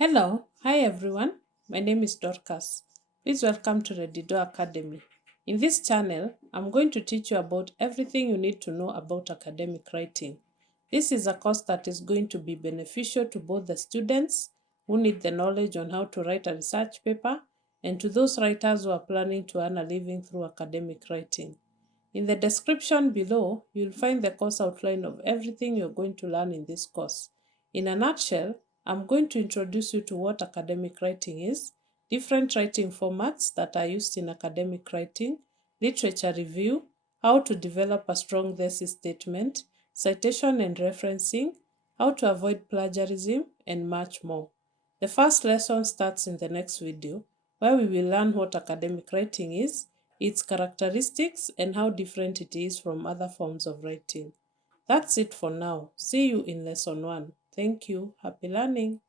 Hello, hi everyone. My name is Dorcas. Please welcome to Reddydor Academy. In this channel, I'm going to teach you about everything you need to know about academic writing. This is a course that is going to be beneficial to both the students who need the knowledge on how to write a research paper and to those writers who are planning to earn a living through academic writing. In the description below, you'll find the course outline of everything you're going to learn in this course. In a nutshell, I'm going to introduce you to what academic writing is, different writing formats that are used in academic writing, literature review, how to develop a strong thesis statement, citation and referencing, how to avoid plagiarism, and much more. The first lesson starts in the next video, where we will learn what academic writing is, its characteristics, and how different it is from other forms of writing. That's it for now. See you in lesson 1. Thank you. Happy learning.